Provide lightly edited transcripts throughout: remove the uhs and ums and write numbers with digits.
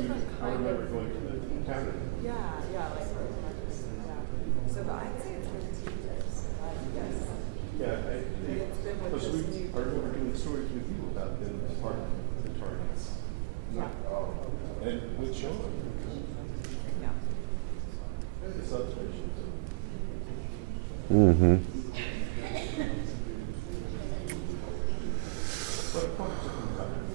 different kind of. going to the counter. Yeah, like so, but I'd say it's 15 years. Yes. Yeah, It's been with because this we new. I remember doing stories with you about them as part of the targets. Yeah. And with Sean. Yeah. The substation. Mm-hmm. But parts of the time.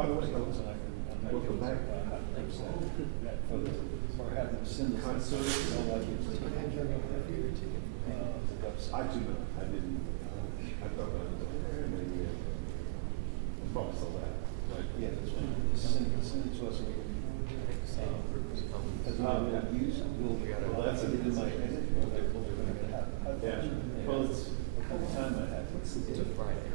Welcome back. Or have them send us Concert. I do not, I didn't, I thought that was maybe probably so that. Yeah, that's right. Send it to us so we can, as we don't use, well, that's it, in my, Yeah, well, it's, every time I have. It's a Friday.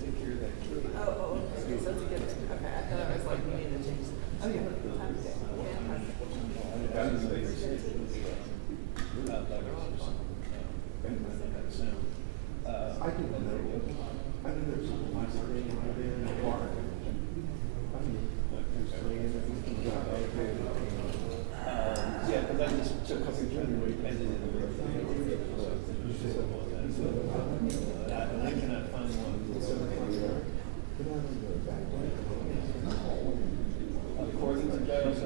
Take care of that kid. Oh, okay, so it's a good, okay, I thought I was like, we need to change. Okay, time to go. that is the, I didn't know, I didn't know something like that in the park. I didn't, Yeah, because I just took a couple of pictures and edited it. And I cannot find one. According to Dallas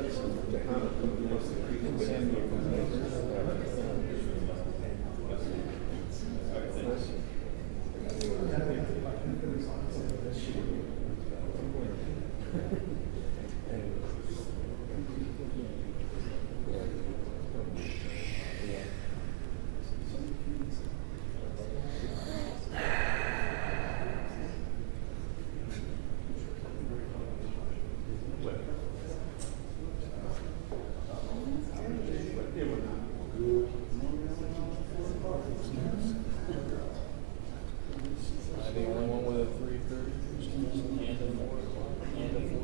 The only one with a 330 and a more and a 4.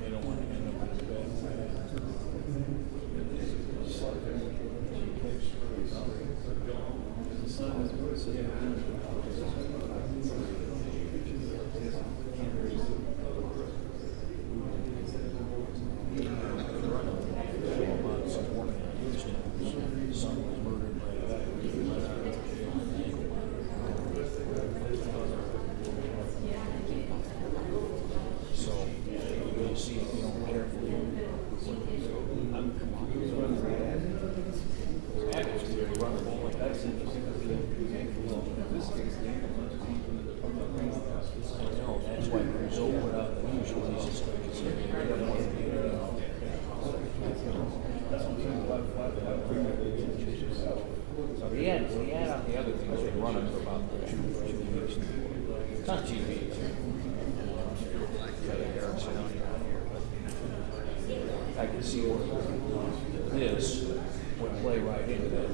They don't want to end up in a bad So, you see if you don't carefully. I'm confused. Run the ball like that. That's interesting. Well, in this case, the income must come from the Department of Revenue. I know, that's why there's over usually it's just like it's he had on the other things been running for about 2 weeks. It's on TV. I can see where this would play right into that.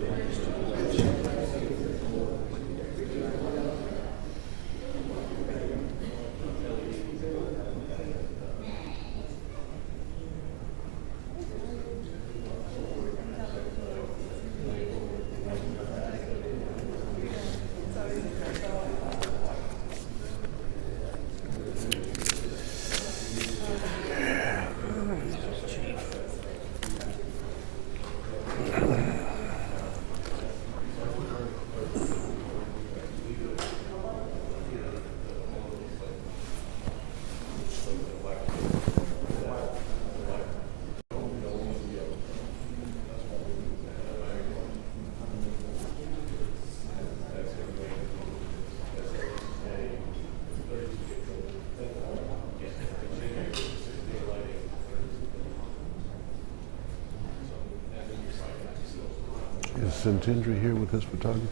Is Centendry here with this photographer?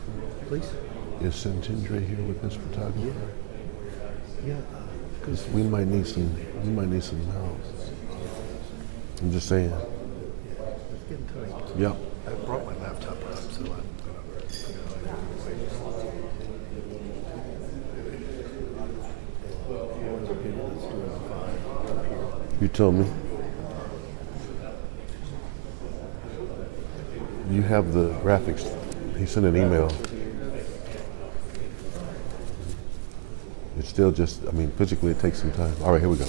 Please? Is Centendry here with this photographer? Yeah. Because we might need some help. I'm just saying. It's getting tight. Yep. I brought my laptop up, so I'm gonna put it on. You told me. You have the graphics. He sent an email. still just, I mean, physically it takes some time. All right, here we go.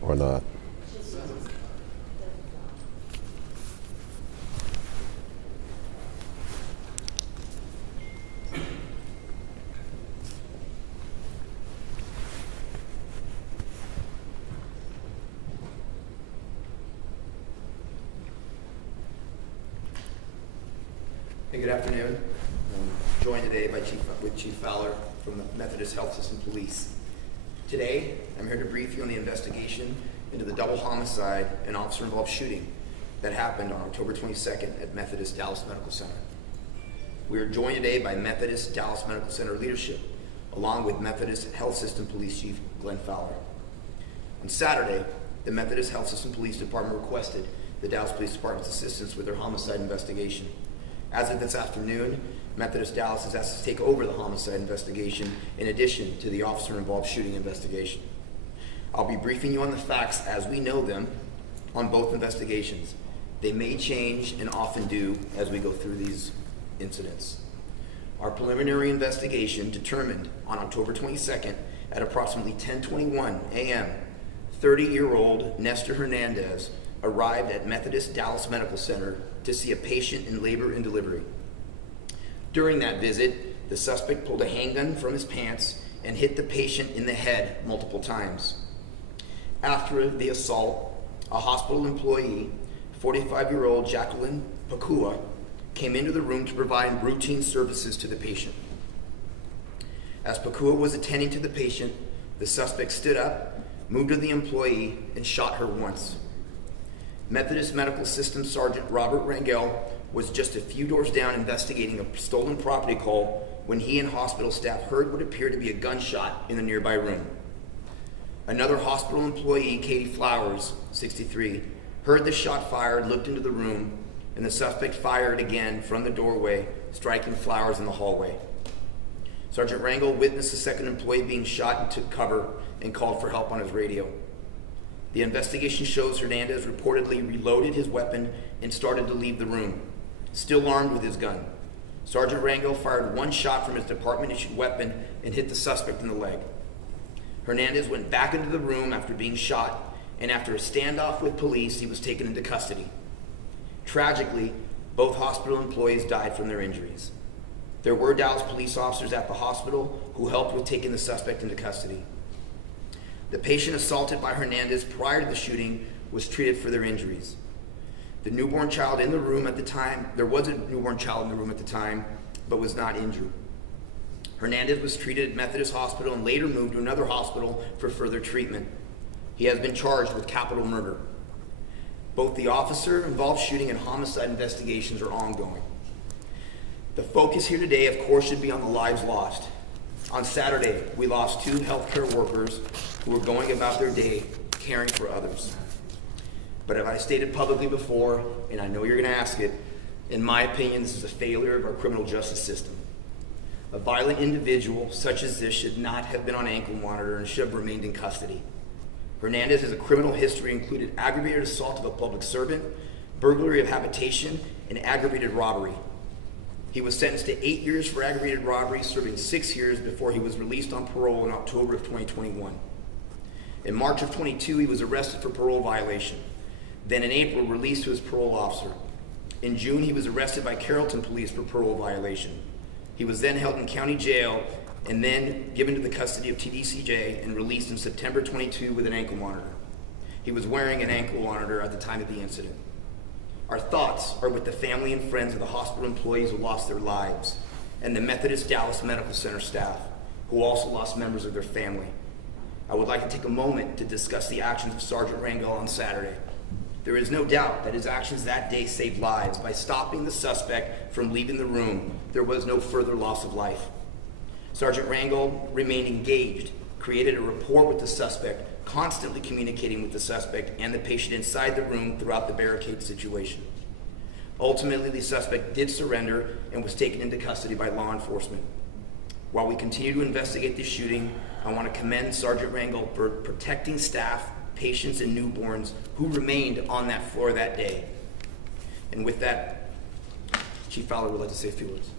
Or not. Hey, good afternoon. I'm joined today by Chief Fowler from the Methodist Health System Police. Today, I'm here to brief you on the investigation into the double homicide and officer-involved shooting that happened on October 22nd at Methodist Dallas Medical Center. We are joined today by Methodist Dallas Medical Center leadership, along with Methodist Health System Police Chief Glenn Fowler. On Saturday, the Methodist Health System Police Department requested the Dallas Police Department's assistance with their homicide investigation. As of this afternoon, Methodist Dallas has asked to take over the homicide investigation in addition to the officer-involved shooting investigation. I'll be briefing you on the facts as we know them on both investigations. They may change and often do as we go through these incidents. Our preliminary investigation determined on October 22nd at approximately 10:21 a.m., 30-year-old Nestor Hernandez arrived at Methodist Dallas Medical Center to see a patient in labor and delivery. During that visit, the suspect pulled a handgun from his pants and hit the patient in the head multiple times. After the assault, a hospital employee, 45-year-old Jacqueline Pakua, came into the room to provide routine services to the patient. As Pakua was attending to the patient, the suspect stood up, moved to the employee, and shot her once. Methodist Medical System Sergeant Robert Rangel was just a few doors down investigating a stolen property call when he and hospital staff heard what appeared to be a gunshot in the nearby room. Another hospital employee, Katie Flowers, 63, heard the shot fired, looked into the room, and the suspect fired again from the doorway, striking Flowers in the hallway. Sergeant Rangel witnessed the second employee being shot and took cover and called for help on his radio. The investigation shows Hernandez reportedly reloaded his weapon and started to leave the room, still armed with his gun. Sergeant Rangel fired one shot from his department-issued weapon and hit the suspect in the leg. Hernandez went back into the room after being shot, and after a standoff with police, he was taken into custody. Tragically, both hospital employees died from their injuries. There were Dallas police officers at the hospital who helped with taking the suspect into custody. The patient assaulted by Hernandez prior to the shooting was treated for their injuries. The newborn child in the room at the time, there was a newborn child in the room at the time, but was not injured. Hernandez was treated at Methodist Hospital and later moved to another hospital for further treatment. He has been charged with capital murder. Both the officer-involved shooting and homicide investigations are ongoing. The focus here today, of course, should be on the lives lost. On Saturday, we lost 2 healthcare workers who were going about their day caring for others. But as I stated publicly before, and I know you're going to ask it, in my opinion, this is a failure of our criminal justice system. A violent individual such as this should not have been on ankle monitor and should have remained in custody. Hernandez has a criminal history included aggravated assault of a public servant, burglary of habitation, and aggravated robbery. He was sentenced to 8 years for aggravated robbery, serving 6 years before he was released on parole in October of 2021. In March of 22, he was arrested for parole violation. Then in April, released to his parole officer. In June, he was arrested by Carrollton police for parole violation. He was then held in county jail and then given to the custody of TDCJ and released in September 22 with an ankle monitor. He was wearing an ankle monitor at the time of the incident. Our thoughts are with the family and friends of the hospital employees who lost their lives and the Methodist Dallas Medical Center staff who also lost members of their family. I would like to take a moment to discuss the actions of Sergeant Rangel on Saturday. There is no doubt that his actions that day saved lives. By stopping the suspect from leaving the room, there was no further loss of life. Sergeant Rangel remained engaged, created a rapport with the suspect, constantly communicating with the suspect and the patient inside the room throughout the barricade situation. Ultimately, the suspect did surrender and was taken into custody by law enforcement. While we continue to investigate this shooting, I want to commend Sergeant Rangel for protecting staff, patients, and newborns who remained on that floor that day. And with that, Chief Fowler would like to say a few words.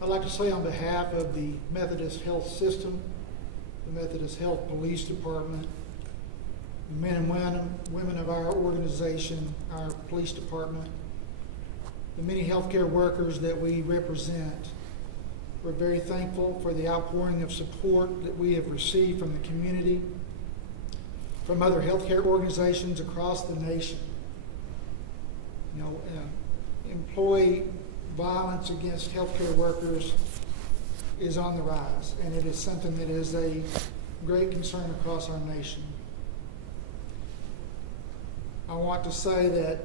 I'd like to say on behalf of the Methodist Health System, the Methodist Health Police Department, the men and women of our organization, our police department, the many healthcare workers that we represent, we're very thankful for the outpouring of support that we have received from the community, from other healthcare organizations across the nation. You know, employee violence against healthcare workers is on the rise, and it is something that is a great concern across our nation. I want to say that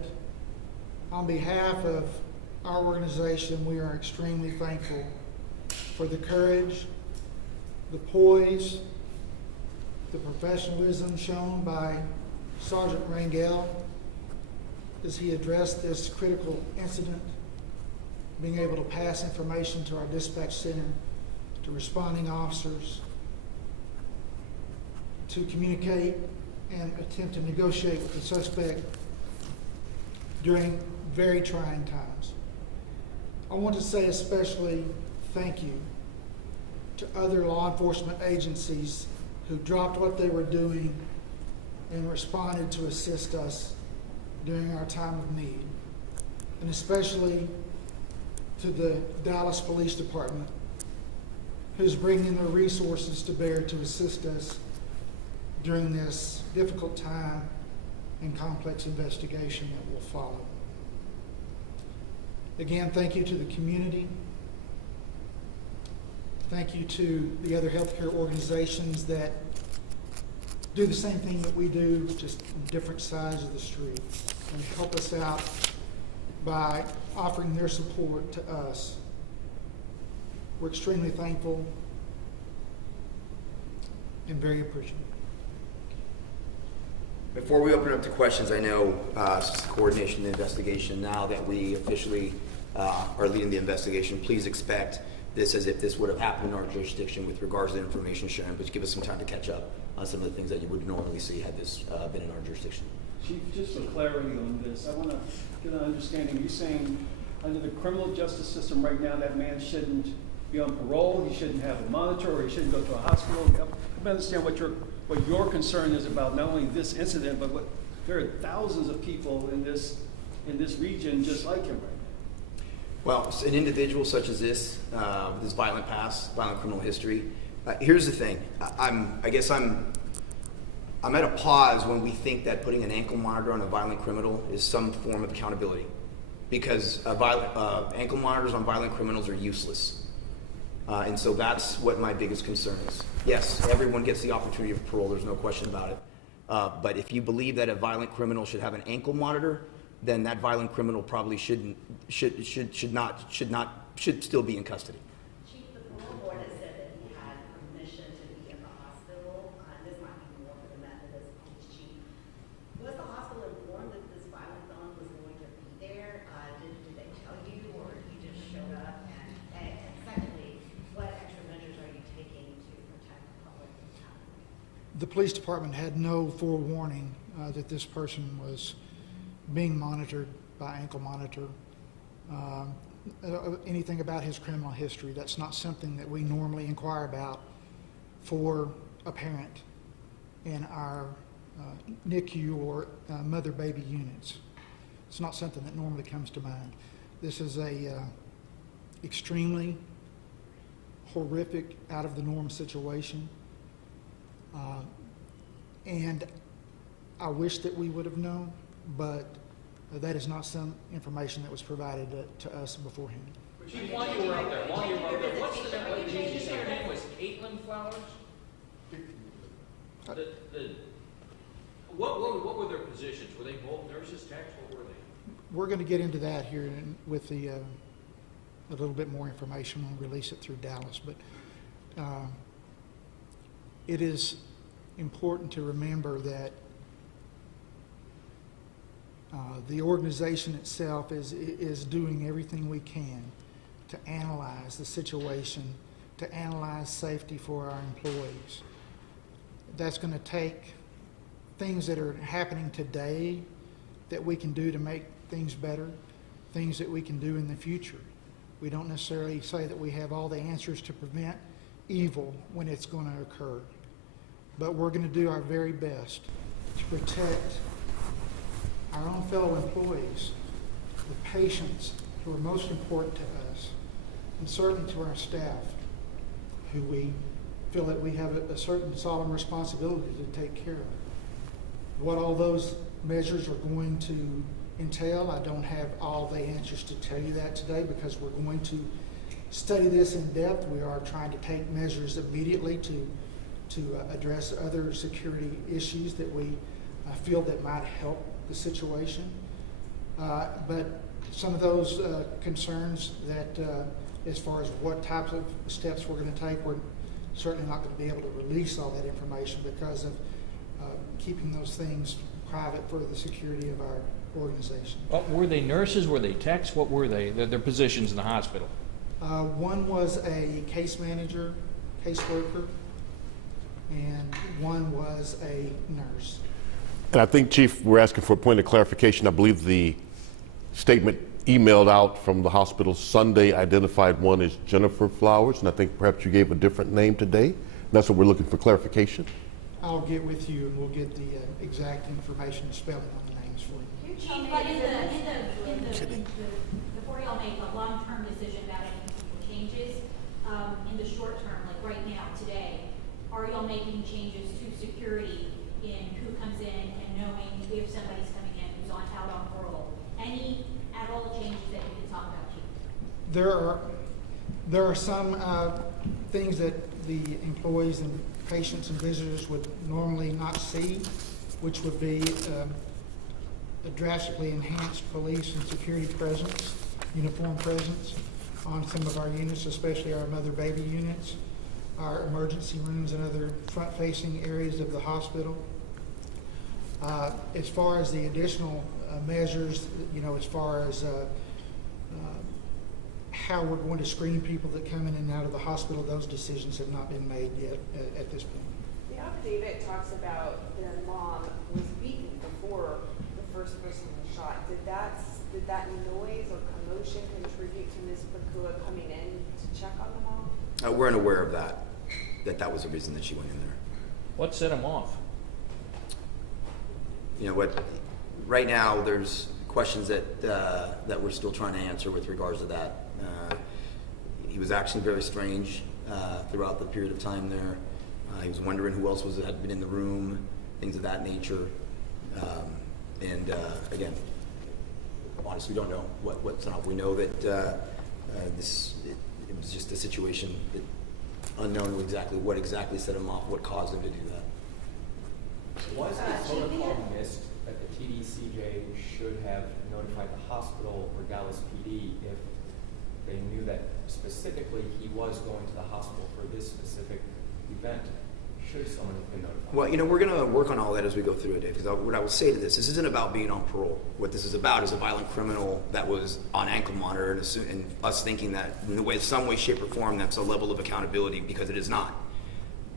on behalf of our organization, we are extremely thankful for the courage, the poise, the professionalism shown by Sergeant Rangel as he addressed this critical incident, being able to pass information to our dispatch center, to responding officers, to communicate and attempt to negotiate with the suspect during very trying times. I want to say especially thank you to other law enforcement agencies who dropped what they were doing and responded to assist us during our time of need, and especially to the Dallas Police Department, who's bringing their resources to bear to assist us during this difficult time and complex investigation that will follow. Again, thank you to the community. Thank you to the other healthcare organizations that do the same thing that we do, just on different sides of the street, and help us out by offering their support to us. We're extremely thankful and very appreciative. Before we open up to questions, I know coordination of the investigation, now that we officially are leading the investigation, please expect this as if this would have happened in our jurisdiction with regards to information sharing, but give us some time to catch up on some of the things that you would normally see had this been in our jurisdiction. Chief, just for clarity on this, I want to get an understanding. You're saying under the criminal justice system right now, that man shouldn't be on parole, he shouldn't have a monitor, or he shouldn't go to a hospital. Help me understand what your concern is about not only this incident, but there are thousands of people in this region just like him right now. Well, an individual such as this, with his violent past, violent criminal history, here's the thing. I guess I'm at a pause when we think that putting an ankle monitor on a violent criminal is some form of accountability, because ankle monitors on violent criminals are useless. And so that's what my biggest concern is. Yes, everyone gets the opportunity of parole, there's no question about it. But if you believe that a violent criminal should have an ankle monitor, then that violent criminal probably should still be in custody. Chief, the parole board has said that he had permission to be in the hospital. This might be more for the Methodist police chief. Was the hospital informed that this violent felon was going to be there? Did they tell you, or you just showed up? And secondly, what extra measures are you taking to protect the public? The police department had no forewarning that this person was being monitored by ankle monitor. Anything about his criminal history, that's not something that we normally inquire about for a parent in our NICU or mother-baby units. It's not something that normally comes to mind. This is a extremely horrific, out-of-the-norm situation. And I wish that we would have known, but that is not some information that was provided to us beforehand. Chief, while you were out there, what's the name? Did you say her name was Caitlin Flowers? What were their positions? Were they both nurses, techs? What were they? We're going to get into that here with a little bit more information when we release it through Dallas. But it is important to remember that the organization itself is doing everything we can to analyze the situation, to analyze safety for our employees. That's going to take things that are happening today that we can do to make things better, things that we can do in the future. We don't necessarily say that we have all the answers to prevent evil when it's going to occur, but we're going to do our very best to protect our own fellow employees, the patients who are most important to us, and certainly to our staff, who we feel that we have a certain solemn responsibility to take care of. What all those measures are going to entail, I don't have all the answers to tell you that today, because we're going to study this in depth. We are trying to take measures immediately to address other security issues that we feel that might help the situation. But some of those concerns that as far as what types of steps we're going to take, we're certainly not going to be able to release all that information because of keeping those things private for the security of our organization. Were they nurses? Were they techs? What were they? Their positions in the hospital? One was a case manager, case worker, and one was a nurse. And I think, Chief, we're asking for a point of clarification. I believe the statement emailed out from the hospital Sunday identified one as Jennifer Flowers, and I think perhaps you gave a different name today. That's what we're looking for clarification. I'll get with you and we'll get the exact information and spelling on the names for you. Chief, but before y'all make a long-term decision about any potential changes, in the short term, like right now, today, are y'all making changes to security in who comes in and knowing if somebody's coming in who's out on parole? Any at all changes that you can talk about, Chief? There are some things that the employees and patients and visitors would normally not see, which would be a drastically enhanced police and security presence, uniform presence on some of our units, especially our mother-baby units, our emergency rooms and other front-facing areas of the hospital. As far as the additional measures, as far as how we're going to screen people that come in and out of the hospital, those decisions have not been made yet at this point. The affidavit talks about their mom was beaten before the first person was shot. Did that noise or commotion contribute to Ms. Pakua coming in to check on the mom? We're unaware of that was the reason that she went in there. What set him off? You know what? Right now, there's questions that we're still trying to answer with regards to that. He was acting very strange throughout the period of time there. He was wondering who else had been in the room, things of that nature. Again, honestly, we don't know what's up. We know that it was just a situation that unknown what exactly set him off, what caused him to do that. Was the protocol missed that the TDCJ should have notified the hospital or Dallas PD if they knew that specifically he was going to the hospital for this specific event? Should someone have been notified? Well, we're going to work on all that as we go through it, Dave, because what I will say to this isn't about being on parole. What this is about is a violent criminal that was on ankle monitor and us thinking that in some way, shape, or form, that's a level of accountability, because it is not.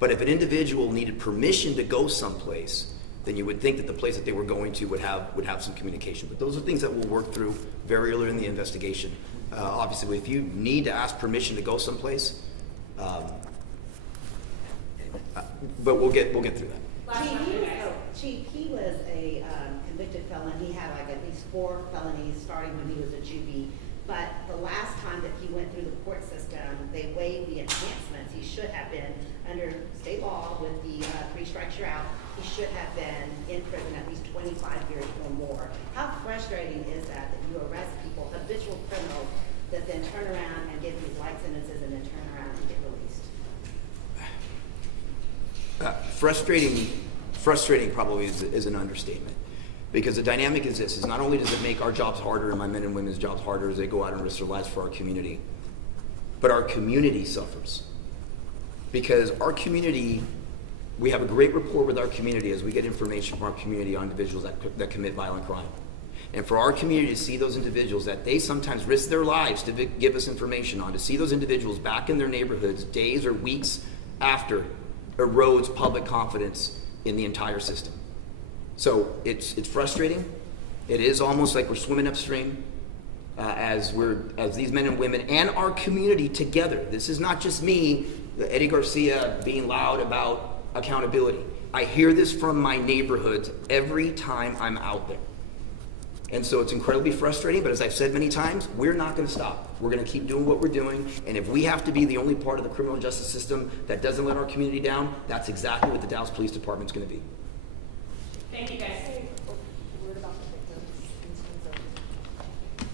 But if an individual needed permission to go someplace, then you would think that the place that they were going to would have some communication. But those are things that we'll work through very early in the investigation. Obviously, if you need to ask permission to go someplace, but we'll get through that. Chief, he was a convicted felon. He had like at least 4 felonies starting when he was a juvie. But the last time that he went through the court system, they waived the enhancements. He should have been, under state law with the 3 strikes you're out, he should have been in prison at least 25 years or more. How frustrating is that you arrest people, habitual criminals, that then turn around and get these light sentences and then turn around and get released? Frustrating probably is an understatement, because the dynamic is this: is not only does it make our jobs harder and my men and women's jobs harder as they go out and risk their lives for our community, but our community suffers, because our community, we have a great rapport with our community as we get information from our community on individuals that commit violent crime. And for our community to see those individuals that they sometimes risk their lives to give us information on, to see those individuals back in their neighborhoods days or weeks after, erodes public confidence in the entire system. So it's frustrating, It is almost like we're swimming upstream as these men and women and our community together. This is not just me, Eddie Garcia, being loud about accountability. I hear this from my neighborhoods every time I'm out there. And so it's incredibly frustrating, but as I've said many times, we're not going to stop. We're going to keep doing what we're doing, and if we have to be the only part of the criminal justice system that doesn't let our community down, that's exactly what the Dallas Police Department's going to be. Thank you, guys. Say a word about the victims in terms of.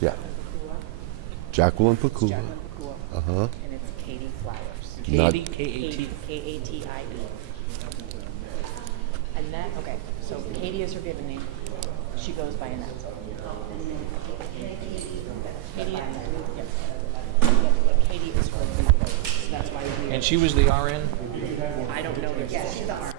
Yeah. Jacqueline Pakula. Jacqueline Pakula. Uh-huh. And it's Katie Flowers. Not- Katie, K-A-T-I-E. Annette, okay, so Katie is her given name. She goes by Annette. Katie, yes. Katie is her legal name, so that's why we. And she was the RN? I don't know. Yes, she's the RN.